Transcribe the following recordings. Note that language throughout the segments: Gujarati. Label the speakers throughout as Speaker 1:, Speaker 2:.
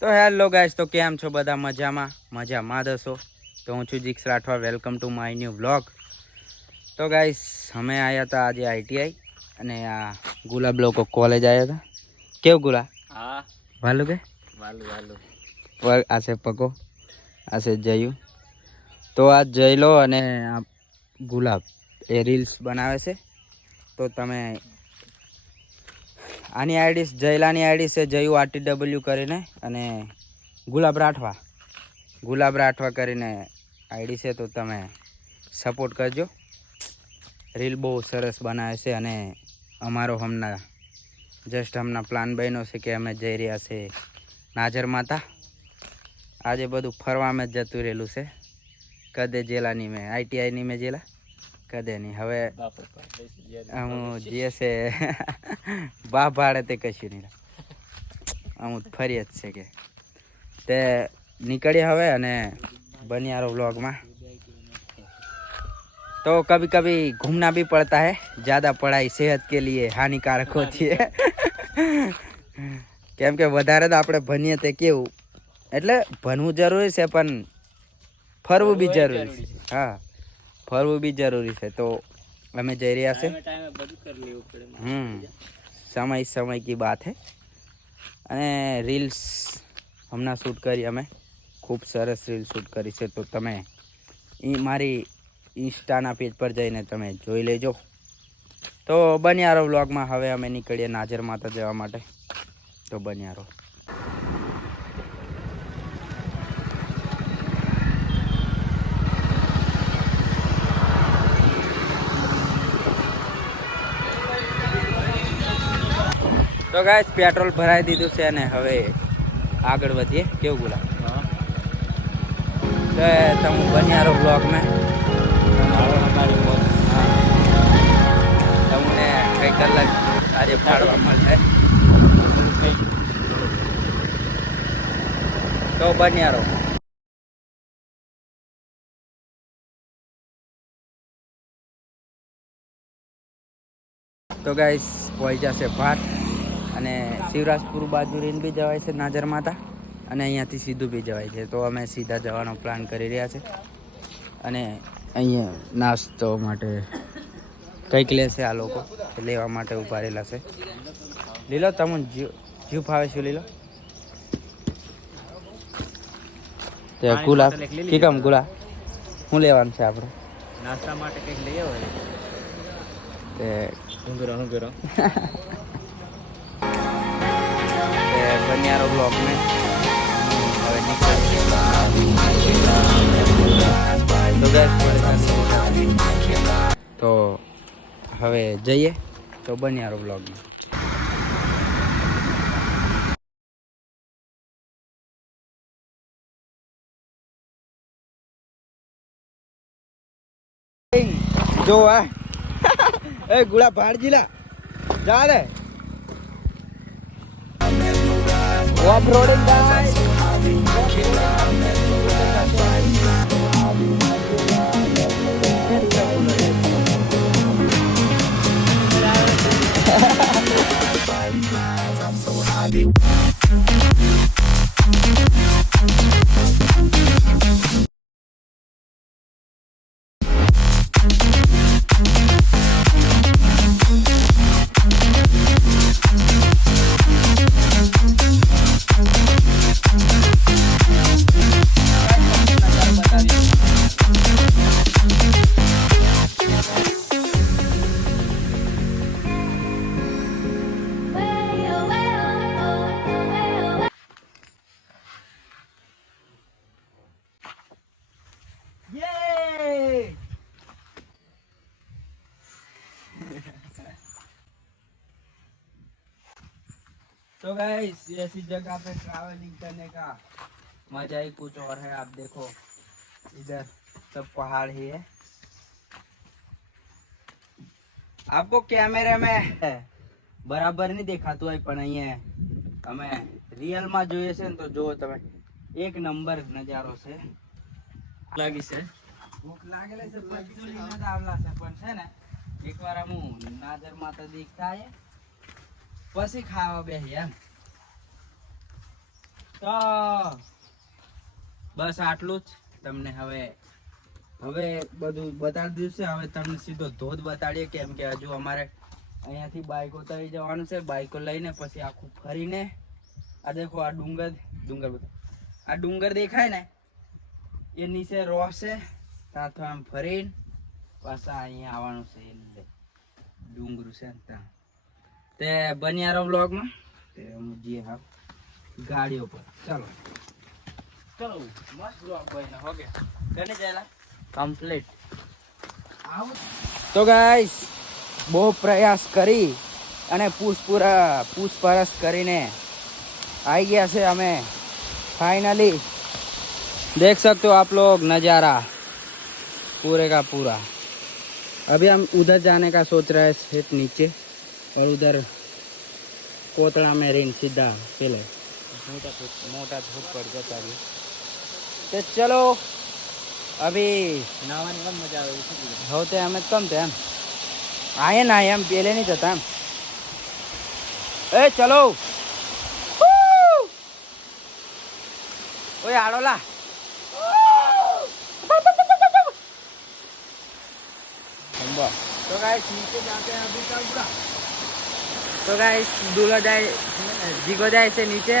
Speaker 1: તો હેલો ગાઈસ તો કેમ છો બધા મજામાં? મજામાં દસો તો હું છું જીક્સ Rathwa welcome to my new blog તો ગાઈસ અમે આવ્યા હતા આજે આઈટીઆઈ અને આ ગુલાબ લોકો કોલેજ આવ્યા હતા. કેવું ગુલા?
Speaker 2: હા.
Speaker 1: વાલું કે?
Speaker 2: વાલું વાલું.
Speaker 1: આ છે પગો આ છે જયું. તો આ જયલો અને આ ગુલાબ એ રીલ્સ બનાવે છે. તો તમે આની આઈડી જયલાની આઈડી છે, જયુ આરટી ડબલ્યુ કરીને અને ગુલાબ રાઠવા. ગુલાબ રાઠવા કરીને આઈડી છે, તો તમે સપોર્ટ કરજો. રીલ બહુ સરસ બનાવે છે અને અમારો હમણાં, જસ્ટ હમણાં પ્લાન બન્યો છે કે અમે જઈ રહ્યા છે નાજર માતા. આજે બધું ફરવામાં જ જતું રહેલું છે. કદે જેલાની મેં આઈટીઆઈની મેં જેલા કદે નહીં હવે
Speaker 2: બાપુ પાસે
Speaker 1: હું જે છે બા ભાડે તે કશું નહીં હું ફરી જ છે કે તે નીકળીએ હવે અને બનિયારો વ્લોગમાં तो कभी कभी घूमना भी पड़ता है ज़्यादा पढ़ाई सेहत के लिए हानिकारक होती है કેમ કે વધારે તો આપણે ભણીએ તે કેવું એટલે ભણવું જરૂરી છે પણ ફરવું બી જરૂરી છે. હા ફરવું બી જરૂરી છે. તો અમે જઈ રહ્યા છે. હમ સમય સમય કી બાત હે. અને રીલ્સ હમણાં શૂટ કરી અમે. ખૂબ સરસ રીલ શૂટ કરી છે. તો તમે એ મારી ઇન્સ્ટાના પેજ પર જઈને તમે જોઈ લેજો. તો બન્યારો વ્લોગમાં હવે અમે નીકળીએ નાજર માતા જવા માટે. તો બન્યા તો ગાઈસ પેટ્રોલ ભરાઈ દીધું છે અને હવે આગળ વધીએ. કેવું ગુલા તો તમે બન્યા રહો બ્લોગમાં
Speaker 2: હાલો
Speaker 1: તમને કઈ કલાક આજે ફાળવા મળશે? તો બન્યા રહો તો ગાઈસ પહોંચ્યા છે ભાટ અને શિવરાજપુર બાજુ રીન બી જવાય છે નાજર માતા. અને અહીંયાથી સીધું બી જવાય છે. તો અમે સીધા જવાનો પ્લાન કરી રહ્યા છે. અને અહીંયા નાસ્તો માટે કંઈક લેશે આ લોકો. લેવા માટે ઊભા રહેલા છે. લીલો તમને જીવ જીવ ફાવે છું લીલો? તે
Speaker 2: એક
Speaker 1: ઠીક આમ ગુલાબ. શું લેવાનું છે આપણે?
Speaker 2: નાસ્તા માટે કંઈક લઈ આવે. તે
Speaker 1: તે
Speaker 2: હુંગરો હુંગરો
Speaker 1: તે બનિયારો બ્લોક મેં હવે નીકળીએ. તો હવે જઈએ. તો બનિયારો બ્લોગમાં જો આ. એ ગુલા ભાડજીલા. જા રે One rolling guys. तो गाइस ऐसी जगह पे ट्रैवलिंग करने का मजा ही कुछ और है आप देखो इधर सब पहाड़ ही है आपको कैमरे में બરાબર નહીં દેખાતું હોય પણ અહીંયા અમે રિયલમાં જોઈએ છે ને તો જુઓ તમે એક નંબર નજારો છે
Speaker 2: લાગી છે
Speaker 1: ભૂખ લાગેલી છે બધું લઈને જ આવલા છે પણ છે ને એકવાર આમ હું નાજર માતા દેખતા આયે પછી ખાવા બેસી એમ. તો બસ આટલું જ તમને હવે હવે બધું બતાડી દીધું છે હવે તમને સીધો ધોધ બતાડીએ કેમ કે હજુ અમારે અહીંયાથી બાઈકો તરી જવાનું છે. બાઈકો લઈને પછી આખું ફરીને, આ દેખો આ ડુંગર ડુંગર બતાવો. આ ડુંગર દેખાય ને, એ નીચે રોહ છે ત્યાં તો આમ ફરીને પાછા અહીંયા આવવાનું છે. એટલે ડુંગરું છે ત્યાં. તે બન્યારો બ્લોગમાં તે હું જે હા ગાડીઓ પર ચાલો ચલો મસ્ત બ્લોગ બન્યો હો ગયા કને ચાલા કમ્પ્લીટ તો ગાઈસ બહુ પ્રયાસ કરી અને પૂછપુરા પૂછપરછ કરીને આવી ગયા છે અમે फाइनली देख सकते हो आप लोग नज़ारा पूरे का पूरा अभी हम उधर जाने का सोच रहे हैं सिर्फ नीचे और उधर कोतड़ा में रेन सीधा पहले मोटा धूप मोटा धूप पड़ जाता अभी तो चलो अभी
Speaker 2: નાવાની પણ મજા આવે એવું શું કીધું?
Speaker 1: होते हमें कम थे हम आए ना आए हम पहले नहीं जाता हम ए चलो ओए आड़ोला खंबा। तो गाइस नीचे जाते हैं अभी कल पूरा तो गाइस दूल्हा जाए जीगो जाए से नीचे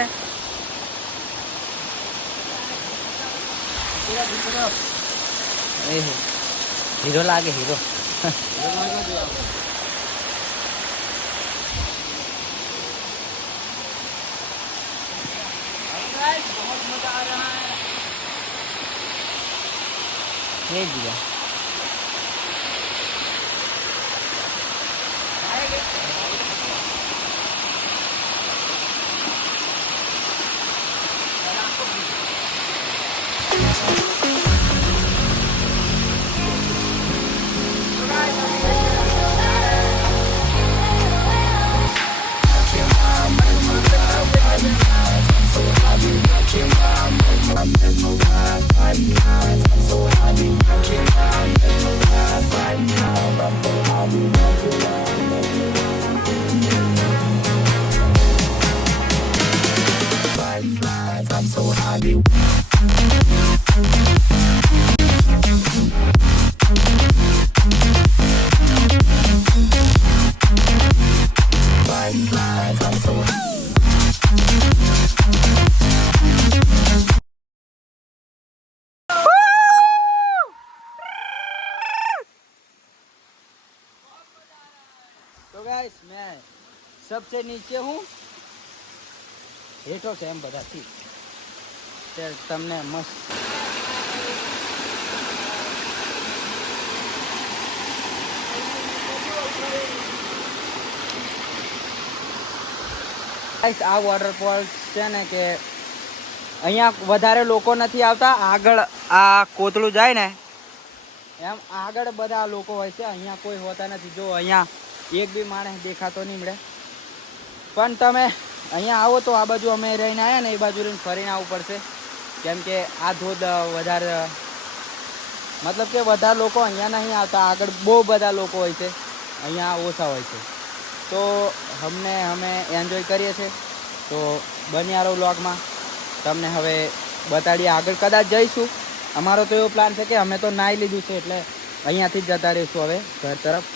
Speaker 1: ए हो हीरो लागे हीरो ये जीगा सबसे નીચે હું હેઠો છે એમ બધાથી તે તમને મસ્ત Guys, આ વોટરફોલ છે ને કે અહીંયા વધારે લોકો નથી આવતા આગળ આ કોતળું જાય ને એમ આગળ બધા લોકો હોય છે અહીંયા કોઈ હોતા નથી જો અહીંયા એક બી માણસ દેખાતો નહીં મળે પણ તમે અહીંયા આવો તો આ બાજુ અમે રહીને આવ્યા ને એ બાજુ રહીને ફરીને આવવું પડશે. કેમ કે આ ધોધ વધારે મતલબ કે વધારે લોકો અહીંયા નહીં આવતા, આગળ બહુ બધા લોકો હોય છે, અહીંયા ઓછા હોય છે. તો અમને, અમે એન્જોય કરીએ છીએ. તો બન્યા રહો વ્લોગમાં તમને હવે બતાડીએ આગળ કદાચ જઈશું. અમારો તો એવો પ્લાન છે કે અમે તો નાહી લીધું છે એટલે અહીંયાથી જ જતા રહીશું હવે, ઘર તરફ.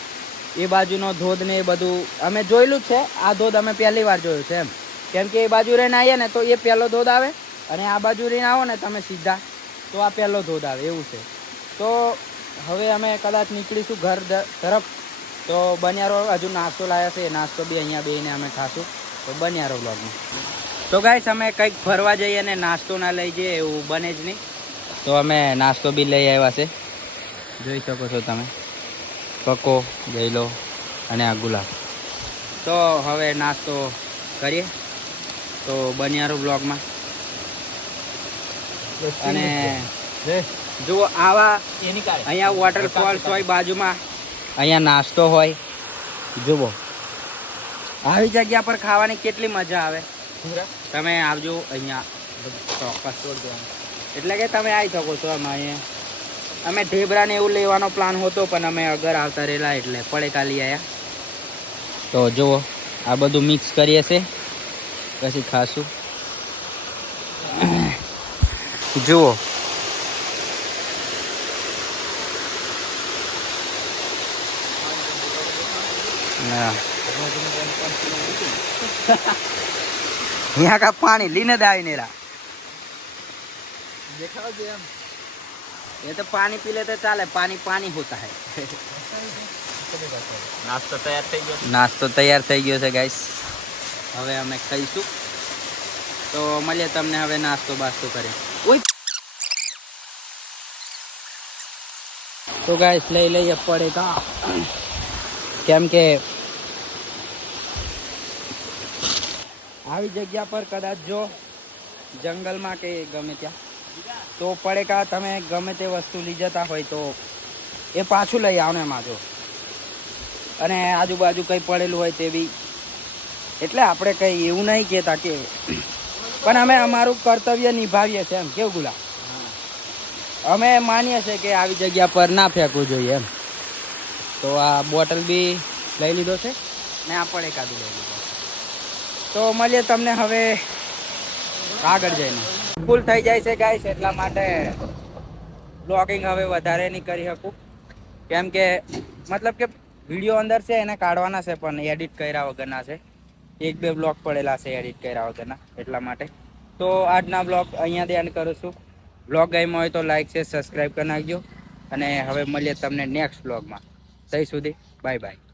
Speaker 1: એ બાજુનો ધોધ ને એ બધું, અમે જોયેલું જ છે. આ ધોધ અમે પહેલી વાર જોયું છે એમ. કેમ કે એ બાજુ રહીને આવીએ ને તો એ પહેલો ધોધ આવે અને આ બાજુ રહીને આવો ને તમે સીધા, તો આ પહેલો ધોધ આવે, એવું છે. તો હવે અમે કદાચ નીકળીશું ઘર તરફ. તો બન્યારો હજુ નાસ્તો લાવ્યા છે, એ નાસ્તો બી અહીંયા બેહીને અમે ખાશું. તો બન્યારો બ્લોગમાં તો ગાઈસ અમે કંઈક ફરવા જઈએ અને નાસ્તો ના લઈ જઈએ, એવું બને જ નહીં. તો અમે નાસ્તો બી લઈ આવ્યા છે. જોઈ શકો છો તમે. પકો ગયેલો અને આ ગુલાબ. તો હવે નાસ્તો કરીએ. તો બન્યારો બ્લોગમાં. અને જુઓ આવા અહીંયા વોટરફોલ્સ હોય બાજુમાં અહીંયા નાસ્તો હોય. જુઓ. આવી જગ્યા પર ખાવાની કેટલી મજા આવે. તમે આવજો અહીંયા. ચોક્કસ. એટલે કે તમે આવી શકો છો અમે અહીંયા. અમે ઢેબરા ને એવું લેવાનો પ્લાન હતો પણ અમે અગર આવતા રહેલા એટલે પડે કાલી આવ્યા તો જુઓ આ બધું મિક્સ કરીએ છે પછી ખાશું જુઓ ના यहाँ का पानी लीने दाई नेरा
Speaker 2: દેખાવ છે એમ
Speaker 1: ये तो पानी पी लेते चाले पानी पानी होता है
Speaker 2: નાસ્તો તૈયાર થઈ ગયો
Speaker 1: નાસ્તો તૈયાર થઈ ગયો છે ગાઈસ હવે અમે ખાઈશું તો મળીએ તમને હવે નાસ્તો બાસ્તો કરી ઓય તો ગાઈસ લઈ લઈએ પડે કા કેમ કે આવી જગ્યા પર કદાચ જો જંગલમાં કે ગમે ત્યાં તો પડે કા તમે ગમે તે વસ્તુ લઈ જતા હોય તો એ પાછું લઈ આવો એમાં જો. અને આજુબાજુ કંઈ પડેલું હોય તે બી એટલે આપણે કંઈ એવું નહીં કહેતા કે પણ અમે અમારું કર્તવ્ય નિભાવીએ છીએ એમ. કેવું ગુલા અમે માનીએ છીએ કે આવી જગ્યા પર ના ફેંકવું જોઈએ એમ. તો આ બોટલ બી લઈ લીધો છે? ને આ પણ એકાદું લઈ લીધો તો મળીએ તમને હવે આગળ જઈને. ફૂલ થઈ જાય છે ગાઈસ એટલા માટે બ્લોગિંગ હવે વધારે નહીં કરી શકું. કેમ કે, મતલબ કે વીડિયો અંદર છે, એને કાઢવાના છે, પણ એડિટ કર્યા વગરના છે. એક બે બ્લોગ પડેલા છે એડિટ કર્યા વગરના, એટલા માટે. તો આજના બ્લોગ અહીંયાથી એન્ડ કરું છું. બ્લોગ ગમ્યો હોય તો લાઈક છે સબસ્ક્રાઈબ કરી નાખજો. અને હવે મળીએ તમને નેક્સ્ટ બ્લોગમાં ત્યાં સુધી બાય બાય